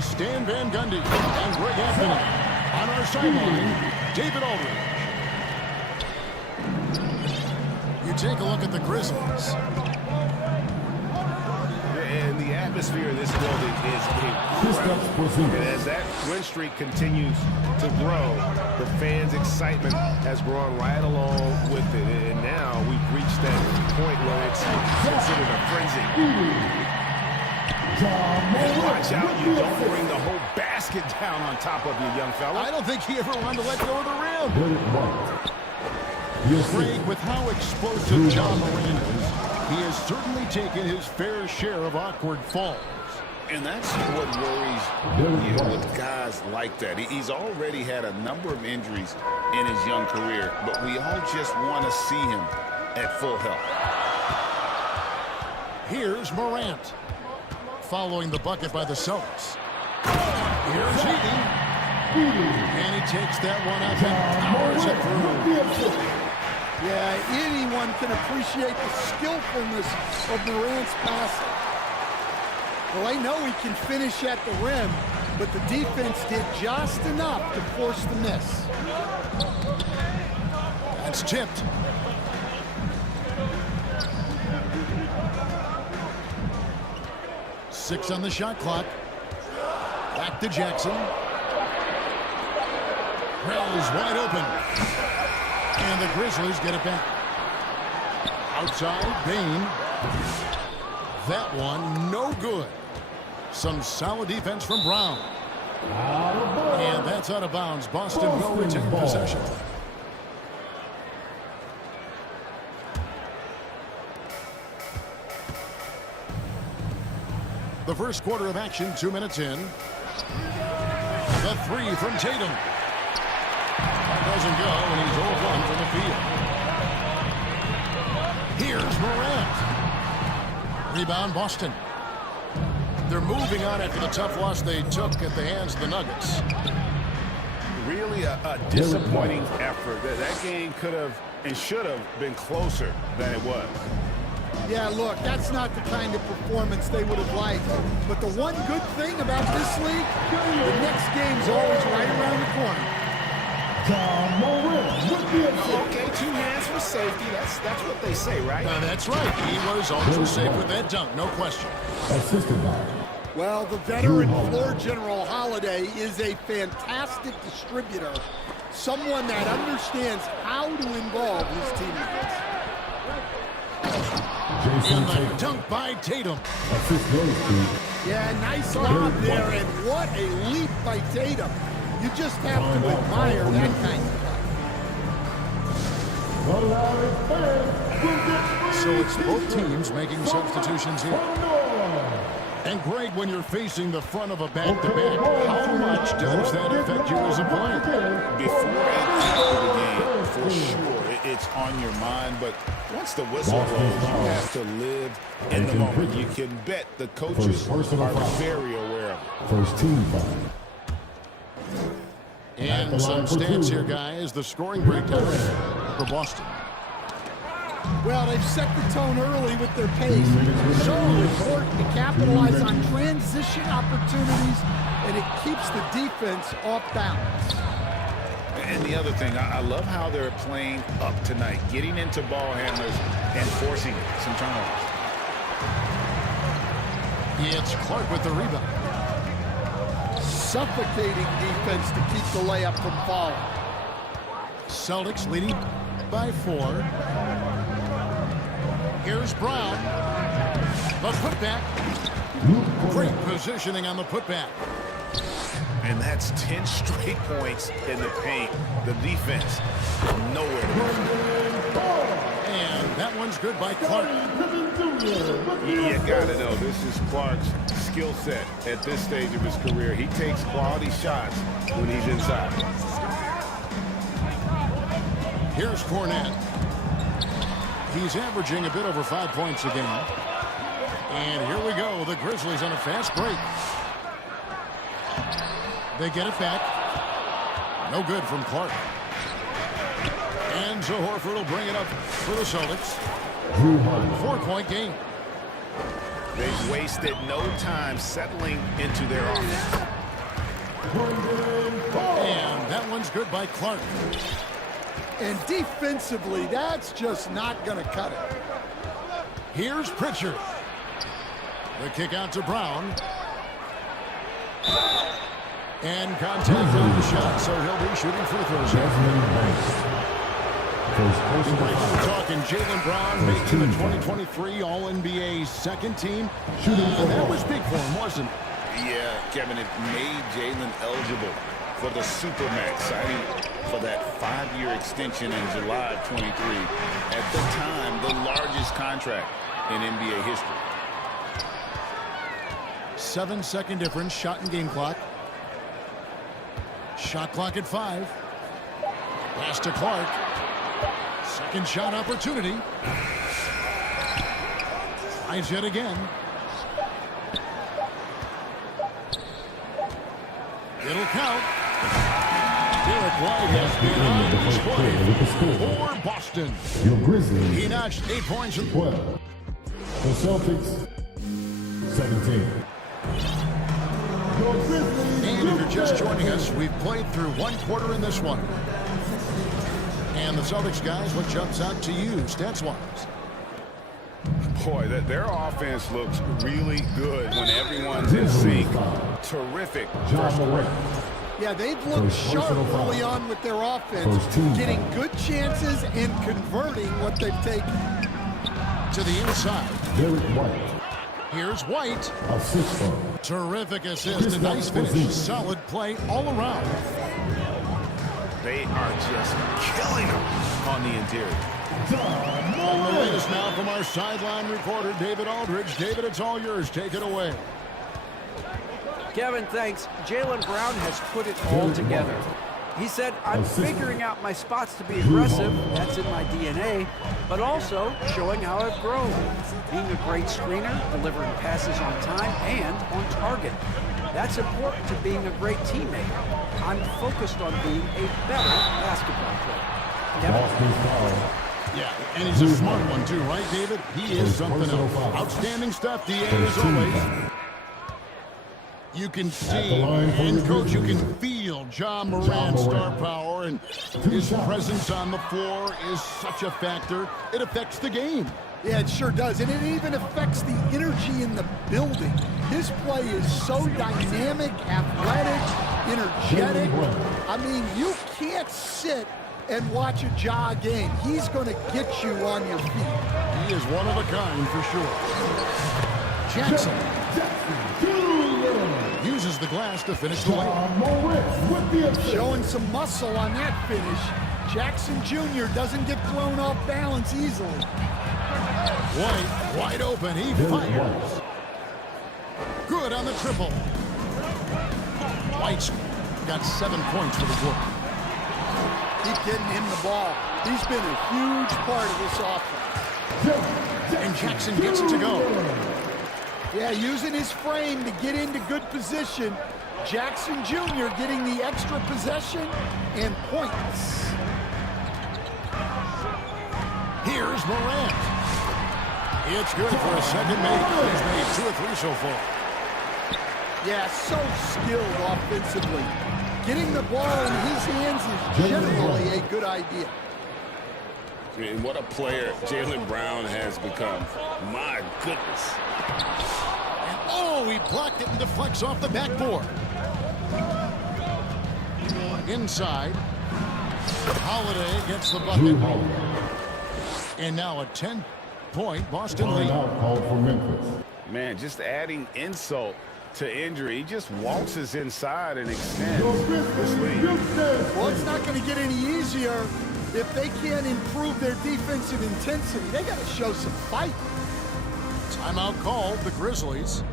by Stan Van Gundy and Greg Anthony. On our sideline, David Aldridge. You take a look at the Grizzlies. And the atmosphere in this building is incredible. And as that win streak continues to grow, the fans' excitement has grown right along with it. And now we've reached that point where it's considered a frenzy. And watch out, you don't bring the whole basket down on top of you, young fella. I don't think he ever wanted to let go of the rim. Greg, with how explosive John Moran is, he has certainly taken his fair share of awkward falls. And that's what worries you with guys like that. He's already had a number of injuries in his young career, but we all just want to see him at full health. Here's Morant. Following the bucket by the Celtics. Here's Heaton. And he takes that one up and powers it through. Yeah, anyone can appreciate the skillfulness of Morant's passing. Well, I know he can finish at the rim, but the defense did just enough to force the miss. That's tipped. Six on the shot clock. Back to Jackson. Rails wide open. And the Grizzlies get it back. Outside, Bain. That one, no good. Some solid defense from Brown. And that's out of bounds. Boston will retain possession. The first quarter of action, 2 minutes in. The three from Tatum. That doesn't go, and he's 0-1 from the field. Here's Morant. Rebound, Boston. They're moving on after the tough loss they took at the hands of the Nuggets. Really a disappointing effort. That game could have and should have been closer than it was. Yeah, look, that's not the kind of performance they would have liked. But the one good thing about this league, the next game's always right around the corner. Okay, 2 hands for safety. That's what they say, right? That's right. He was ultra safe with that dunk, no question. Well, the veteran floor general Holiday is a fantastic distributor. Someone that understands how to involve his teammates. In the dunk by Tatum. Yeah, nice lob there, and what a leap by Tatum. You just have to admire that kind of play. So it's both teams making substitutions here. And Greg, when you're facing the front of a back-to-back, how much does that affect you as a player? Before and after the game, for sure, it's on your mind. But once the whistle blows, you have to live in the moment. You can bet the coaches are very aware of it. First team foul. And some stats here, guys. The scoring breakdown for Boston. Well, they've set the tone early with their pace. So important to capitalize on transition opportunities, and it keeps the defense off balance. And the other thing, I love how they're playing up tonight, getting into ball handlers and forcing some turnovers. It's Clark with the rebound. Suffocating defense to keep the layup from falling. Celtics leading by 4. Here's Brown. The putback. Great positioning on the putback. And that's 10 straight points in the paint. The defense, nowhere to go. And that one's good by Clark. You gotta know, this is Clark's skill set at this stage of his career. He takes quality shots when he's inside. Here's Cornette. He's averaging a bit over 5 points a game. And here we go. The Grizzlies on a fast break. They get it back. No good from Clark. And so Horford will bring it up for the Celtics. 4-point game. They've wasted no time settling into their offense. And that one's good by Clark. And defensively, that's just not going to cut it. Here's Pritchard. The kick out to Brown. And contact on the shot, so he'll be shooting free throws. We're talking Jaylen Brown making the 2023 All-NBA second team. That was big for him, wasn't it? Yeah, Kevin, it made Jaylen eligible for the Supermax, signing for that 5-year extension in July of 23. At the time, the largest contract in NBA history. 7-second difference, shot and game clock. Shot clock at 5. Pass to Clark. Second shot opportunity. Finds it again. It'll count. Derek White has been on display for Boston. Your Grizzlies. He notched 8 points. 12. The Celtics. 17. Your Grizzlies. And if you're just joining us, we've played through one quarter in this one. And the Celtics guys, what jumps out to you stats-wise? Boy, their offense looks really good when everyone's in sync. Terrific first quarter. Yeah, they've looked sharp early on with their offense, getting good chances and converting what they've taken. To the inside. Derek White. Here's White. Assist. Terrific assist. A nice finish. Solid play all around. They are just killing them on the interior. And the latest now from our sideline reporter, David Aldridge. David, it's all yours. Take it away. Kevin, thanks. Jaylen Brown has put it all together. He said, I'm figuring out my spots to be aggressive. That's in my DNA. But also showing how I've grown. Being a great screener, delivering passes on time and on target. That's important to being a great teammate. I'm focused on being a better basketball player. Kevin? Yeah, and he's a smart one too, right, David? He is something else. Outstanding stuff, DA, as always. You can see, and Coach, you can feel John Morant's star power, and his presence on the floor is such a factor. It affects the game. Yeah, it sure does, and it even affects the energy in the building. His play is so dynamic, athletic, energetic. I mean, you can't sit and watch a Ja game. He's going to get you on your feet. He is one of a kind for sure. Jackson uses the glass to finish the layup. Showing some muscle on that finish. Jackson Jr. doesn't get thrown off balance easily. White, wide open, he fires. Good on the triple. White's got 7 points for the quarter. Keep getting him the ball. He's been a huge part of this offense. And Jackson gets it to go. Yeah, using his frame to get into good position. Jackson Jr. getting the extra possession and points. Here's Morant. It's good for a second make. He's made 2 or 3 so far. Yeah, so skilled offensively. Getting the ball in his hands is generally a good idea. And what a player Jaylen Brown has become. My goodness. And oh, he blocked it and deflects off the backboard. Inside. Holiday gets the bucket. And now a 10-point Boston lead. Man, just adding insult to injury. He just waltzes inside and extends this lead. Well, it's not going to get any easier if they can't improve their defensive intensity. They got to show some fight. Timeout called, the Grizzlies.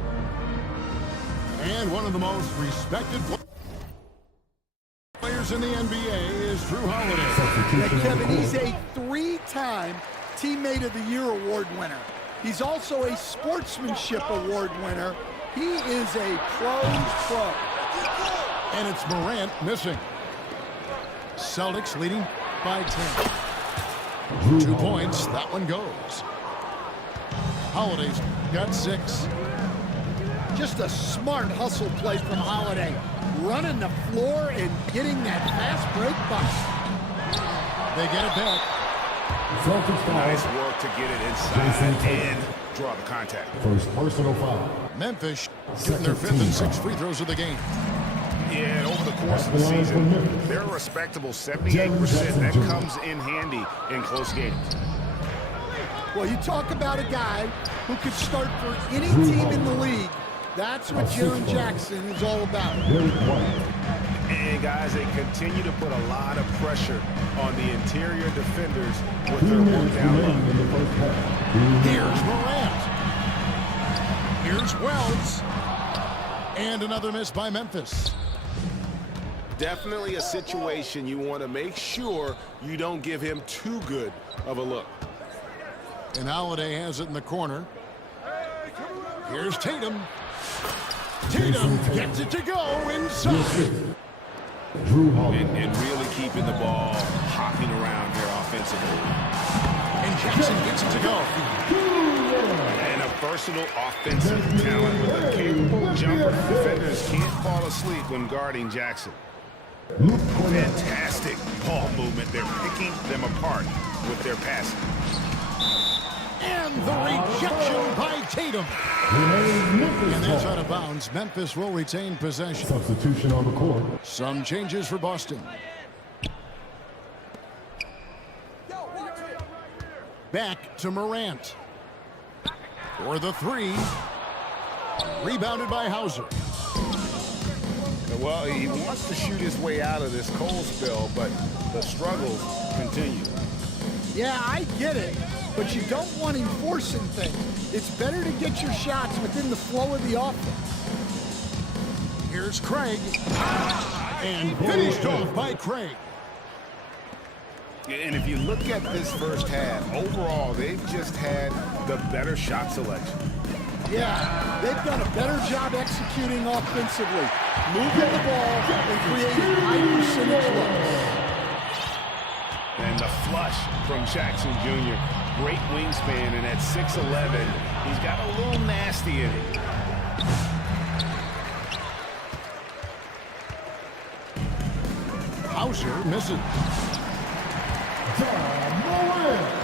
And one of the most respected players in the NBA is Drew Holiday. Yeah, Kevin, he's a 3-time Teammate of the Year award winner. He's also a Sportsmanship Award winner. He is a pro. And it's Morant missing. Celtics leading by 10. 2 points, that one goes. Holiday's got 6. Just a smart hustle play from Holiday. Running the floor and getting that fast break bust. They get it back. Celtics foul. Nice work to get it inside and draw the contact. First personal foul. Memphis shooting their 5th and 6th free throws of the game. Yeah, and over the course of the season, they're a respectable 78%. That comes in handy in close games. Well, you talk about a guy who could start for any team in the league. That's what Jaren Jackson is all about. And guys, they continue to put a lot of pressure on the interior defenders with their work down low. Here's Morant. Here's Wells. And another miss by Memphis. Definitely a situation you want to make sure you don't give him too good of a look. And Holiday has it in the corner. Here's Tatum. Tatum gets it to go inside. Drew Holiday. And really keeping the ball hopping around here offensively. And Jackson gets it to go. And a versatile offensive talent with a capable jumper. Defenders can't fall asleep when guarding Jackson. Fantastic ball movement. They're picking them apart with their passing. And the rejection by Tatum. And that's out of bounds. Memphis will retain possession. Substitution on the court. Some changes for Boston. Back to Morant. For the 3. Rebounded by Hauser. Well, he wants to shoot his way out of this cold spell, but the struggles continue. Yeah, I get it, but you don't want him forcing things. It's better to get your shots within the flow of the offense. Here's Craig. And finished off by Craig. And if you look at this first half, overall, they've just had the better shot selection. Yeah, they've done a better job executing offensively, moving the ball and creating high percentage looks. And the flush from Jackson Jr. Great wingspan, and at 6'11", he's got a little nasty in it. Hauser misses. Morant.